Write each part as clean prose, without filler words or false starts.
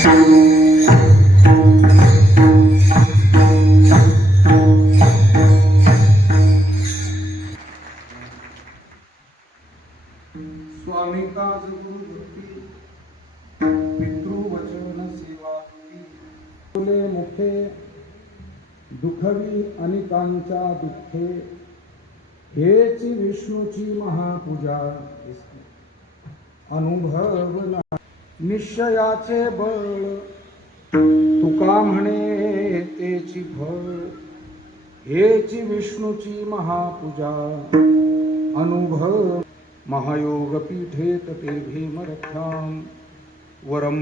स्वामी काज गुरुभक्ती पितृवचन सेवा फुले मुखे दुखवी अनेकांच्या दुःखे हेची विष्णूची महापूजा अनुभवना निश्चयाचे बळ तुका म्हणे तेची फळ हेची विष्णूची महापूजा अनुभव महायोग पीठे ते भीमरथां वरम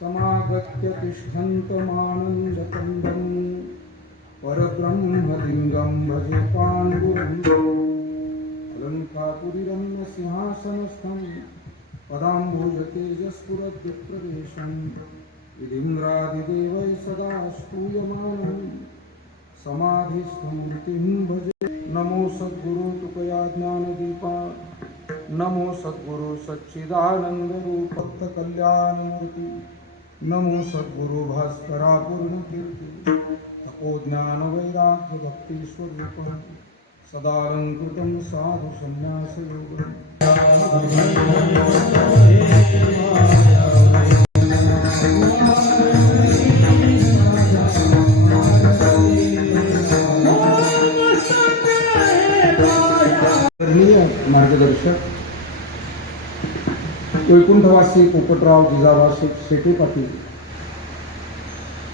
समागत्य तिष्ठन्तमानन्दकन्दं परब्रह्मलिङ्गं भजे पाण्डुरङ्गम् अलङ्कापुरीरम्य सिंहासनस्थं पदाम्बुजतेजस्फुरद्युप्रदेशं विधिन्द्रादिदेवैः सदा स्तूयमानं समाधिस्थं मृतिं भजे। नमो सद्गुरु तुकया ज्ञानदीपा नमो सद्गुरु सच्चिदानंद रूप भक्त कल्याण मूर्ति नमो सद्गुरु भास्करा पूर्ण कीर्ति तपो ज्ञान वैराग्य भक्ति स्वरूप सदालंकृतं साधु संन्यास योगम् मार्गदर्शक वैकुंठवासी पोपटराव जिजाबा शेटे पाटील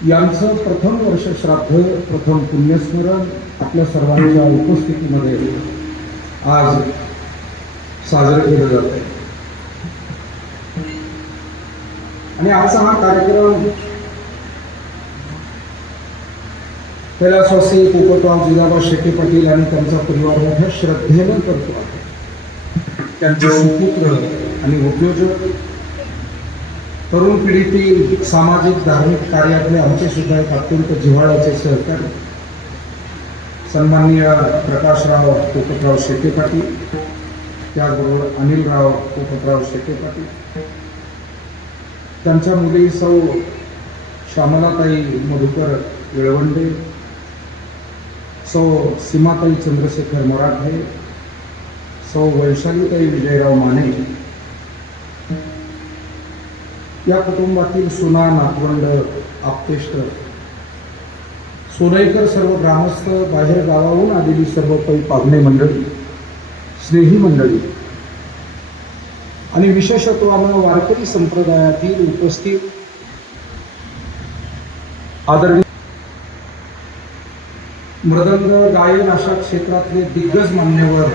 यांचं प्रथम वर्ष श्राद्ध प्रथम पुण्यस्मरण आपल्या सर्वांच्या उपस्थितीमध्ये आज साजरे केले जात आहे आणि आजचा हा कार्यक्रम कैलासवासी पोपटराव जिजाबा शेटे पाटील आणि त्यांचा परिवार मोठ्या श्रद्धेने करतो आहे। त्यांचे सुपुत्र आणि उद्योजक तरुण पिढीतील सामाजिक धार्मिक कार्यातले आमचे सुद्धा एक अत्यंत जिव्हाळ्याचे सहकारी सन्माननीय प्रकाशराव पोपटराव शेटे पाटील त्याचबरोबर अनिलराव पोपटराव शेटे पाटील त्यांच्या मुली सौ श्यामलाताई मधुकर येळवंडे सौ सीमाताई चंद्रशेखर मराठे सौ वैशालीताई विजयराव माने या कुटुंबातील सुना नातवंड आप्तेष्ट सोनईकर सर्व ग्रामस्थ बाहेर गावाहून आलेली सर्व काही पाहुणे मंडळी स्नेही मंडळी आणि विशेषतः वारकरी संप्रदायातील उपस्थित आदरणीय मृदंग गायन अशा क्षेत्रातले दिग्गज मान्यवर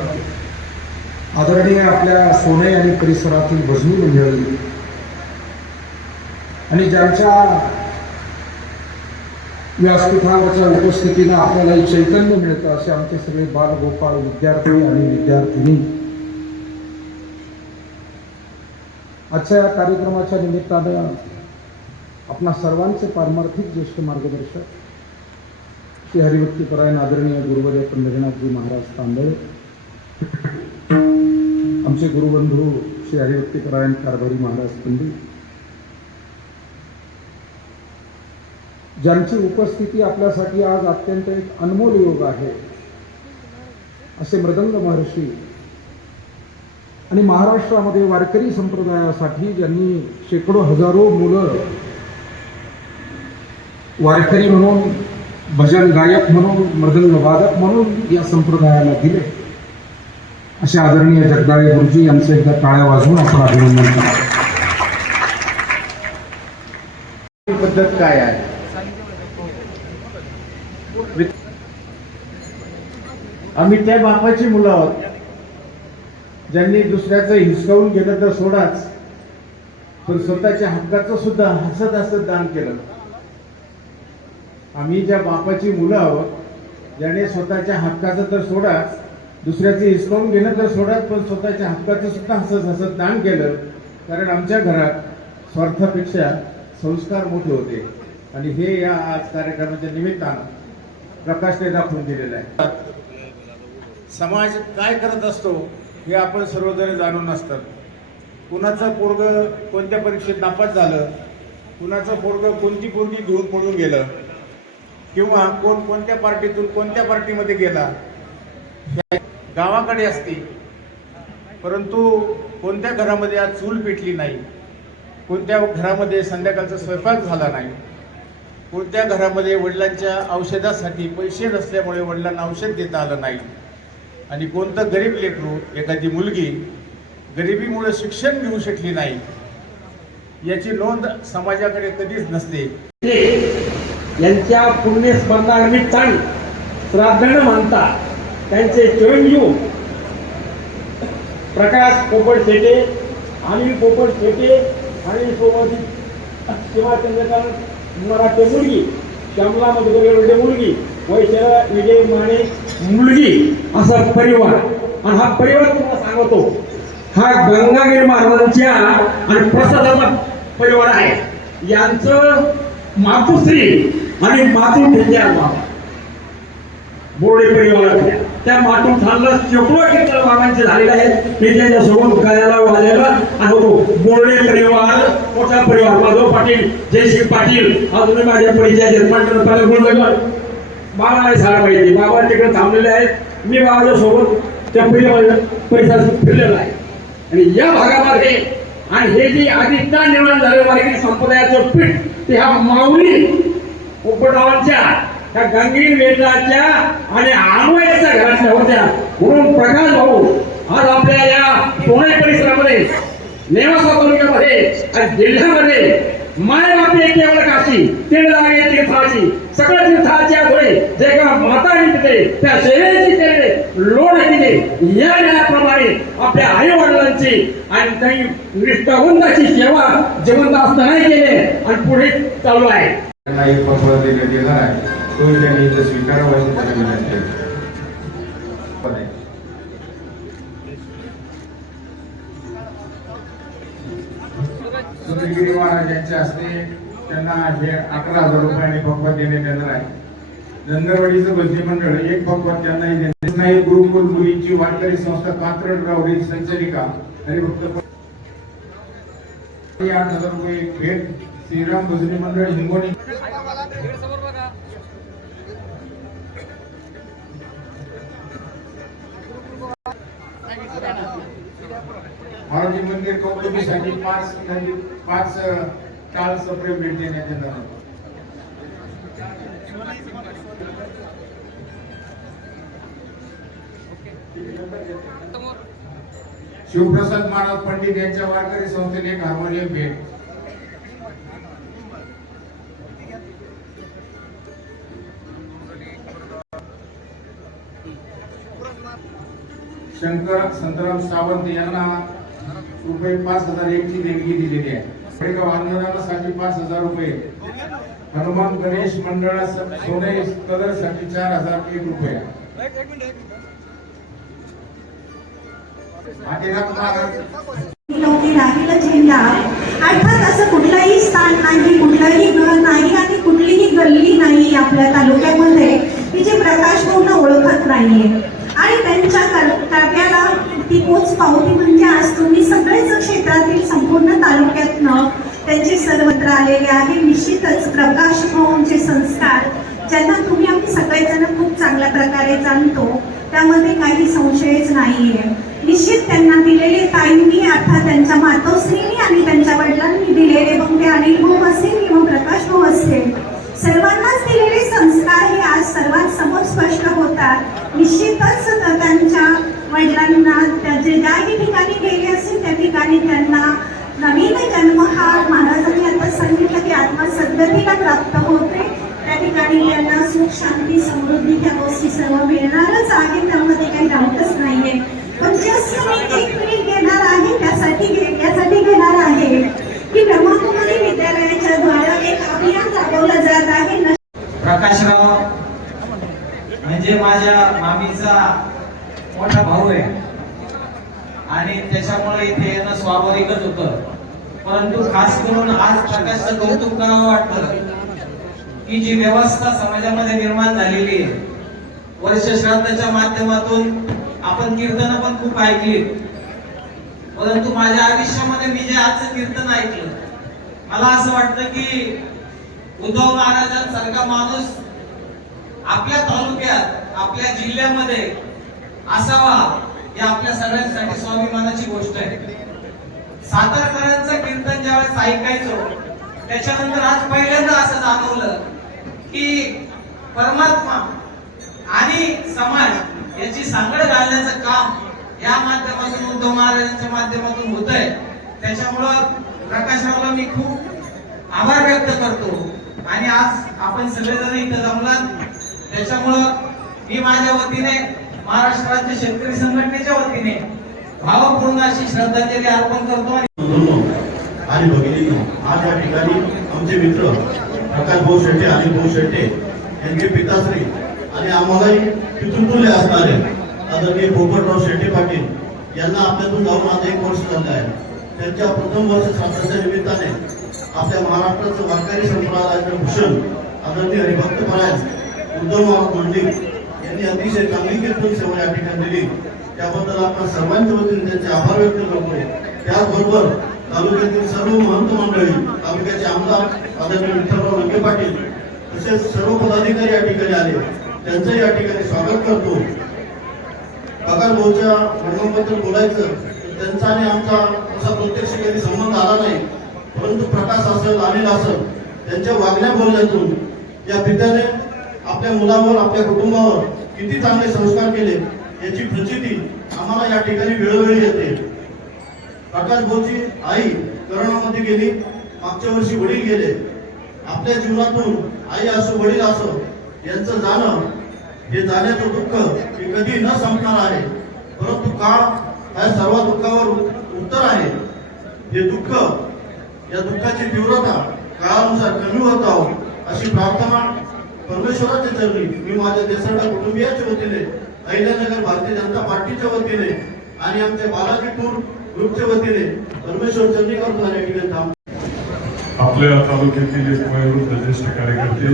आदरणीय आपल्या सोने आणि परिसरातील भजनी मंडळी आणि ज्यांच्या व्यासपीठावरच्या उपस्थितीनं आपल्याला चैतन्य मिळतं असे आमचे सगळे बालगोपाळ विद्यार्थी आणि विद्यार्थिनी आजच्या या कार्यक्रमाच्या निमित्तानं आपणा सर्वांचे पारमार्थिक ज्येष्ठ मार्गदर्शक श्री हरिभक्तीपरायण आदरणीय गुरुवर्य पंढरीनाथजी महाराज तांबळे आमचे गुरुबंधू श्री हरिभक्तीपरायण कारभारी महाराज पंडित ज्यांची उपस्थिती आपल्यासाठी आज अत्यंत एक अनमोल योग आहे असे मृदंग महर्षी आणि महाराष्ट्रामध्ये वारकरी संप्रदायासाठी ज्यांनी शेकडो हजारो मुलं वारकरी म्हणून भजन गायक म्हणून मृदंग वादक म्हणून या संप्रदायाला दिले असे आदरणीय जगदाळे गुरुजी यांचं एकदा टाळ्या वाजवून आपण अभिनंदन करा। पद्धत काय आहे? आम्ही त्या बापाची मुलं आहोत ज्यांनी दुसऱ्याचं हिसकावून गेलं तर सोडाच पण स्वतःच्या हक्काचं सुद्धा हसत हसत दान केलं। आम्ही ज्या बापाची मुलं आहोत ज्याने स्वतःच्या हक्काचं तर सोडाच दुसऱ्याचं हिसकावून घेणं तर सोडाच पण स्वतःच्या हक्काचं सुद्धा हसत हसत दान केलं कारण आमच्या घरात स्वार्थापेक्षा संस्कार मोठे होते आणि हे या आज कार्यक्रमाच्या निमित्तानं प्रकाशने दाखवून दिलेलं आहे। समाज काय करत असतो हे आपण सर्वजण जाणून असतात कुणाचं पोरग कोणत्या परीक्षेत नापास झालं, कुणाचं पोरग कोणती पोरगी घेऊन पळून गेलं, किंवा कोण कोणत्या पार्टीतून कोणत्या पार्टीमध्ये गेला, गावाकडे असते. परंतु कोणत्या घरामध्ये आज चूल पेटली नाही, कोणत्या घरामध्ये संध्याकाळचा स्वयंपाक झाला नाही, कोणत्या घरामध्ये वडिलांच्या औषधासाठी पैसे नसल्यामुळे वडिलांना औषध देता आलं नाही, आणि कोणतं गरीब लेकरू, एखादी मुलगी गरिबीमुळे शिक्षण घेऊ शकली नाही, याची नोंद समाजाकडे कधीच नसते. यांच्या पुण्यस्मरणानिमित्ताने श्राद्धानं मानतात त्यांचे चिरंजीव प्रकाश पोपट शेटे, अनिल पोपट शेटे आणि सोबत शिवाचंद्रकांत मराठे मुलगी, श्यामला मधुकर मुलगी, वैशाला विजय माने मुलगी, असा परिवार. आणि हा परिवार तुम्हाला सांगतो, हा गंगागिरी महाराजांच्या आणि प्रसादाचा परिवार आहे. यांचं मातुश्री आणि मातू ठेंग्या बोर्डे परिवारातल्या त्या मातून थांबला शेकडो कीर्तन बाबांचे झालेले आहेत. मी त्यांच्यासोबत गायला वाजायला आणि बोर्डे परिवार, मोठा परिवार, माधव पाटील, जयसिंग पाटील, अजूनही माझ्या परिचयाचे बाबा झाला पाहिजे. बाबा तिकडे थांबलेले आहेत. मी बाबाच्या सोबत त्या परिसरात फिरलेला आहे. आणि या भागामध्ये आणि हे जे आदित्य निर्माण झाले वारकरी संप्रदायाचं पीठ, ते ह्या माऊली पोपटरावांच्या त्या गंगीर वेदाच्या आणि आनवयाच्या घरातल्या होत्या. म्हणून प्रकाश भाऊ आज आपल्या या पुणे परिसरामध्ये, नेवासा तालुक्यामध्ये आणि जिल्ह्यामध्ये मायबापी केवळ काशी तीन लागे तीर्थाची, सगळ्या तीर्थाच्या धुळे जे का माता निघते त्या सेवेची केले लोड दिले. या न्यायाप्रमाणे आपल्या आई वडिलांची आणि काही निष्ठावंताची सेवा जिवंत असतानाही केले आणि पुढे चालू आहे. त्यांना एक पद देण्यात येणार आहे, तो त्यांनी इथं स्वीकारावा अशी त्यांना विनंती आहे. सुंदरगिरी महाराज यांच्या हस्ते त्यांना हे 11,000 रुपयांनी भगवत देण्यात येणार आहे. धनगरवाडीचं भजनी मंडळ एक भगवत त्यांनाही देण्यात नाही. गुरुकुल मुलींची वारकरी संस्था कात्रडगावची संचालिका हरिभक्त 8,000 रुपये भेट श्रीराम भजनी मंडळ हिंगोली. महाराजी मंदिर कौतुकीसाठी 5 टाळ सप्रे भेट देण्यात येणार आहे. शिवप्रसाद महाराज पंडित यांच्या वारकरी संस्थेने एक हार्मोनियम भेट. शंकर संतराम सावंत यांना रुपये 5,001 ची देणगी दिलेली आहे. खेडेगाव अन्नदानासाठी 5,000 रुपये. हनुमान गणेश मंडळा सोने कलरसाठी 4,001 रुपये. राहिला झेंडा अर्थात असं कुठलंही स्थान नाही, कुठलंही घर नाही आणि कुठलीही गल्ली नाही आपल्या तालुक्यामध्ये की जे प्रकाश भाऊंना ओळखत नाहीये. आणि त्यांच्या कर्त्याला ती पोच पावती म्हणजे आज तुम्ही सगळेच क्षेत्रातील संपूर्ण तालुक्यातनं त्यांचे सर्वत्र आलेले आहे. निश्चितच प्रकाश भाऊंचे संस्कार ज्यांना तुम्ही आम्ही सगळेजण खूप चांगल्या प्रकारे जाणतो, त्यामध्ये काही संशयच नाहीये. निश्चित त्यांना दिलेले ताईंनी अर्थात त्यांच्या मातोश्रींनी आणि त्यांच्या वडिलांनी दिलेले, मग ते अनिल भाऊ असेल किंवा प्रकाश भाऊ असेल, सर्वांनाच दिलेले संस्कार हे आज सर्वात समोर स्पष्ट होतात. निश्चितच त्यांच्या वडिलांना त्याचे ज्याही ठिकाणी गेले असेल त्या ठिकाणी त्यांना नवीन जन्म हा महाराजांनी आता सांगितलं की आत्मसद्गतीला प्राप्त होते. त्या ठिकाणी त्यांना सुख शांती समृद्धी ह्या गोष्टी सर्व मिळणारच आहे, त्यामध्ये काही डाऊटच नाहीये. पण जस्ट मी 1 मिनिट घेणार आहे, यासाठी घेणार आहे की ब्रह्मकुमारी विद्यालयाच्या द्वारा एक अभियान राबवलं जात आहे. प्रकाशराव म्हणजे माझ्या मामीचा मोठा भाऊ आहे आणि त्याच्यामुळे इथे येणं स्वाभाविकच होतं. परंतु खास करून आज प्रकाशचं कौतुक करावं वाटतं की जी व्यवस्था समाजामध्ये निर्माण झालेली आहे. वर्ष श्राद्धाच्या माध्यमातून आपण कीर्तन पण खूप ऐकली, परंतु माझ्या आयुष्यामध्ये मी जे आजचं कीर्तन ऐकलं, मला असं वाटतं की उद्धव महाराजांसारखा माणूस आपल्या तालुक्यात, आपल्या जिल्ह्यामध्ये असावा ही आपल्या सगळ्यांसाठी स्वाभिमानाची गोष्ट आहे. सातारकरांचं कीर्तन ज्यावेळेस ऐकायचो, त्याच्यानंतर आज पहिल्यांदा असं जाणवलं की परमात्मा आणि समाज याची सांगड घालण्याचं काम या माध्यमातून, उद्धव महाराजांच्या माध्यमातून होत आहे. त्याच्यामुळं प्रकाशरावला मी खूप आभार व्यक्त करतो. आणि आज आपण सगळेजण इथं जमलात, त्याच्यामुळं मी माझ्या वतीने, महाराष्ट्र राज्य शेतकरी संघटनेच्या वतीने भावपूर्ण अशी श्रद्धांजली अर्पण करतो. आणि भगिनींनो, आज या ठिकाणी आमचे मित्र प्रकाश भाऊ शेट्टे आणि भाऊ शेट्टे यांचे पिताश्री आणि आम्हालाही पितृतुल्य असणारे आदरणीय पोपटराव शेट्टे पाटील यांना आपल्यातून जाऊन आज 1 वर्ष झाले आहे. त्यांच्या प्रथम वर्ष श्राद्धाच्या निमित्ताने आपल्या महाराष्ट्राचं वारकरी संप्रदायाचे भूषण आदरणीय हरिभक्त परायण उद्धव मंडलिक यांनी अतिशय चांगली कीर्तन सेवा या ठिकाणी दिली. त्याबद्दल आपण सर्वांच्या वतीने त्यांचे आभार व्यक्त करतो. त्याचबरोबर तालुक्यातील सर्व महंत मंडळी, तालुक्याचे आमदार आदरणीय विठ्ठलराव लंके पाटील तसेच सर्व पदाधिकारी या ठिकाणी आले, त्यांचं या ठिकाणी स्वागत करतो. पगार भाऊच्या वर्णनाबद्दल बोलायचं तर त्यांचा आणि आमचा असा प्रत्यक्ष कधी संबंध आला नाही, परंतु प्रकाश असेल, अनिल असेल, त्यांच्या वागण्या बोलण्यातून या पित्याने आपल्या मुलावर, आपल्या कुटुंबावर किती चांगले संस्कार केले याची प्रचिती आम्हाला या ठिकाणी वेळोवेळी येते. प्रकाश भाऊची आई करोनामध्ये गेली, मागच्या वर्षी वडील गेले. आपल्या जीवनातून आई असो, वडील असो, यांचं जाणं, हे जाण्याचं दुःख हे कधी न संपणार आहे. परंतु काळ या सर्व दुःखावर उत्तर आहे. हे दुःख, या दुःखाची तीव्रता काळानुसार कमी होत आहोत अशी प्रार्थना परमेश्वराच्या चरणी मी माझ्या देसाईच्या कुटुंबियाच्या वतीने, अहिल्यानगर भारतीय जनता पार्टीच्या वतीने आणि आमच्या बालाजी टूर ग्रुपच्या वतीने परमेश्वर चरणी करतो. आणि ठिकाणी आपल्या तालुक्यातील एक वयोवृद्ध ज्येष्ठ कार्यकर्ते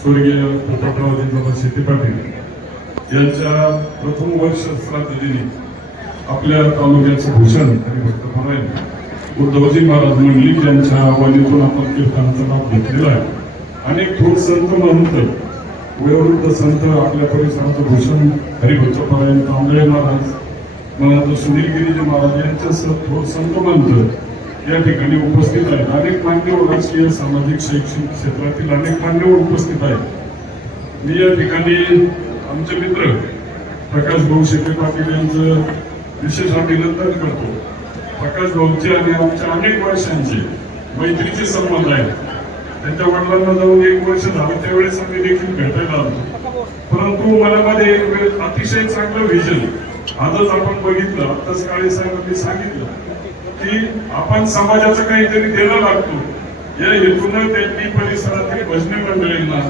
स्वर्गीय पोपटराव शेट्टे पाटील यांच्या प्रथम वर्ष श्राद्ध दिनी आपल्या तालुक्याचं भूषण हरिभक्त परायण उद्धवजी महाराज मंडलिक यांच्या वाणीतून आपण कीर्तनाचा लाभ घेतलेला आहे. अनेक थोर संत महंत, वयोवृद्ध संत, आपल्या परिसराचं भूषण हरिभक्त परायण तांबळे महाराज, महंत सुनील गिरीजी महाराज यांच्या थोर संत महंत या ठिकाणी उपस्थित आहेत. अनेक मान्यवर राजकीय, सामाजिक, शैक्षणिक क्षेत्रातील अनेक मान्यवर उपस्थित आहेत. मी या ठिकाणी आमचे मित्र प्रकाश भाऊ शेट्टे पाटील यांचं विशेष अभिनंदन करतो. प्रकाश भाऊचे आणि आमच्या अनेक वर्षांचे मैत्रीचे संबंध आहेत. त्यांच्या वडिलांना जाऊन 1 वर्ष झालं, त्यावेळेस आम्ही देखील भेटायला आलो. परंतु मनामध्ये एक अतिशय चांगलं व्हिजन आजच आपण बघितलं. आताच काळे साहेबांनी सांगितलं की आपण समाजाचं काहीतरी देणं लागतो. या हेतून त्यांनी परिसरातील भजनी मंडळींना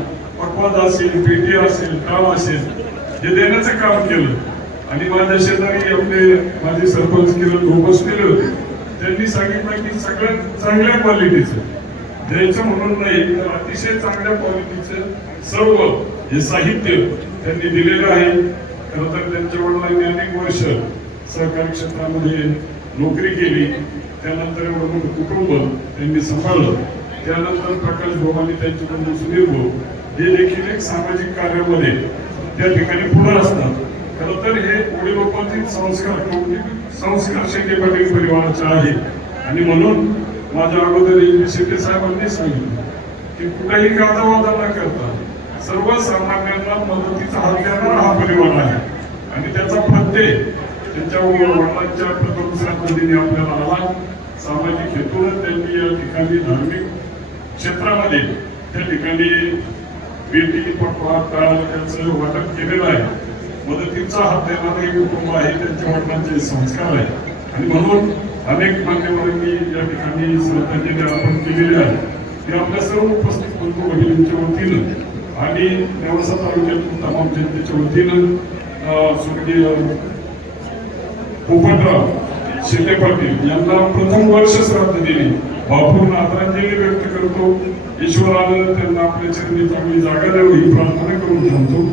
पक्वाद असेल, पेटी असेल, काम असेल, हे देण्याचं काम केलं. आणि माझ्या शेजारी आपले माझे सरपंच किरण भाऊ बसलेले होते. त्यांनी सांगितलं की सगळ्यात चांगल्या क्वालिटीचं द्यायचं म्हणून नाही, तर अतिशय चांगल्या क्वालिटीचं सर्व हे साहित्य त्यांनी दिलेलं आहे. खरं तर त्यांच्या वडिलांनी अनेक वर्ष सहकारी क्षेत्रामध्ये नोकरी केली. त्यानंतर एवढं मोठं कुटुंब त्यांनी सांभाळलं. त्यानंतर प्रकाश भाऊ आणि त्यांचे बंधू सुनील भाऊ हे देखील एक सामाजिक कार्यामध्ये त्या ठिकाणी पुढे असतात. खरं तर हे वडिलोपार्जित संस्कार शेट्टे पाटील परिवाराचे आहेत. आणि म्हणून माझ्या अगोदर शेट्टे साहेबांनी सांगितलं की कुठेही गाजावाजा न करता सर्वसामान्यांना मदतीचा हात देणारा हा परिवार आहे. आणि त्याचा प्रत्यय त्यांच्या वडिलांच्या प्रथम श्राद्धदिनी आपल्याला आला. सामाजिक हेतून त्यांनी या ठिकाणी धार्मिक क्षेत्रामध्ये त्या ठिकाणी बेटी, पक्वा, टाळ यांचं वाटप केलेलं आहे. मदतीचा हात देणारं एक कुटुंब आहे, त्यांच्या वडिलांचे संस्कार आहे. आणि म्हणून अनेक मान्यवरांनी या ठिकाणी श्रद्धांजली अर्पण केलेली आहे. ते आपल्या सर्व उपस्थित बंधू भगिनींच्या वतीनं आणि नेवासा तालुक्यातील तमाम जनतेच्या वतीनं स्वर्गीय पोपटराव शेट्टे पाटील यांना प्रथम वर्ष श्राद्ध दिली भावपूर्ण आदरांजली व्यक्त करतो. ईश्वरानं त्यांना आपल्या चरणी चांगली जागा द्यावी ही प्रार्थना करून थांबतो.